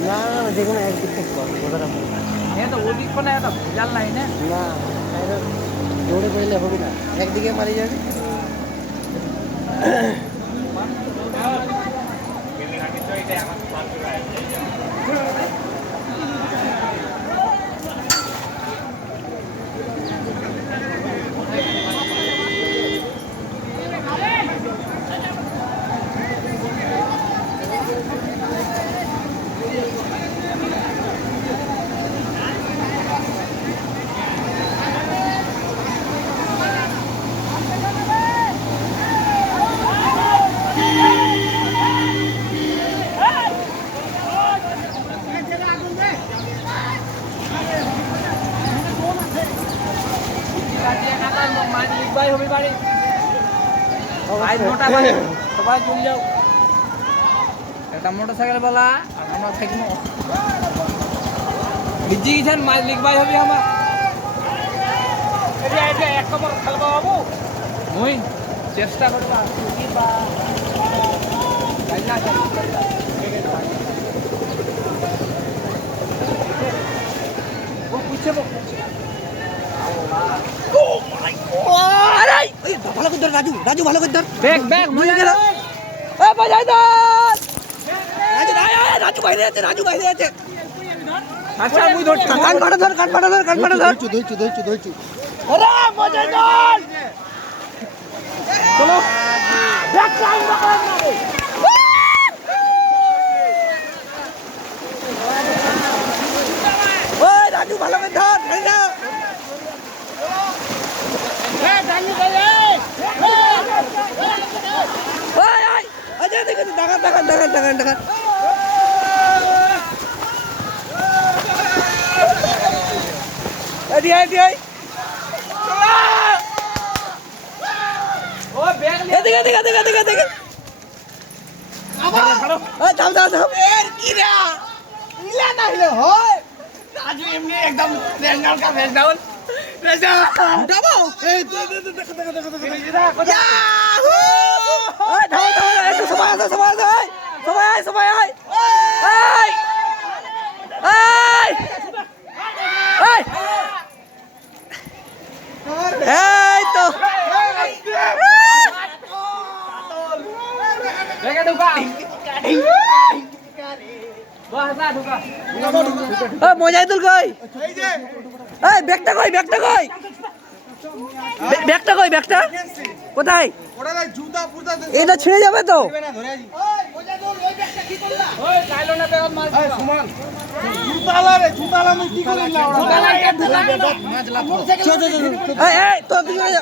না না যে কোনো একদিক থেকে কর একটা ভেজাল নাই না? না দৌড়ে পড়লে হবে না। একদিকে মারি যাবে। লিখবাই হবে বাড়ি। ভাই মোটা ভাই সবাই চলে যাও। একটা মোটর সাইকেল বলা আর আমরা থাকব ভিজি গেছেন মাছ লিখবাই হবে আমার। এক নম্বর খেলবা বাবু। মুই চেষ্টা করবা ধর রাজু রাজু ভালো করে ধর। ব্যাগ ব্যাগ মুই গেল। এ বাজাই ধর রাজু আয়, আয়, রাজু বাইরে আছে রাজু বাইরে আছে। আচ্ছা মুই ধর কান ফাটা ধর কান ফাটা ধর কান ফাটা ধর। ধরছু ধরছু ধরছু ধরছু। ওরে মজা ধর চলো। ব্যাগ লাইন ওই রাজু ভালো করে ধর ধরে না ওই আয় আচ্ছা দেখো দেখান দেখান দেখান দেখান দেখান। এদি আয় এদি আয় ও ব্যাগ এদিকে এদিকে এদিকে। এদিকে এদিকে থাম থাম থাম এর ইলা হয়। রাজু এমনি একদম রেঙ্গাল কা রাজা! এই দেখো দেখো দেখো দেখো। এই এই এই তো ব্যাগে ঢুকা বাসা ঢুকা এই মজাইদুল কই এই ব্যাগটা কই ব্যাগটা কই বে- ব্যাগটা কই ব্যাগটা কোথায় এটা ছিঁড়ে যাবে তো ওই কাইলো না ব্যাগ কই ব্যাগটা এই তো ছিঁড়ে যাবে তো যা।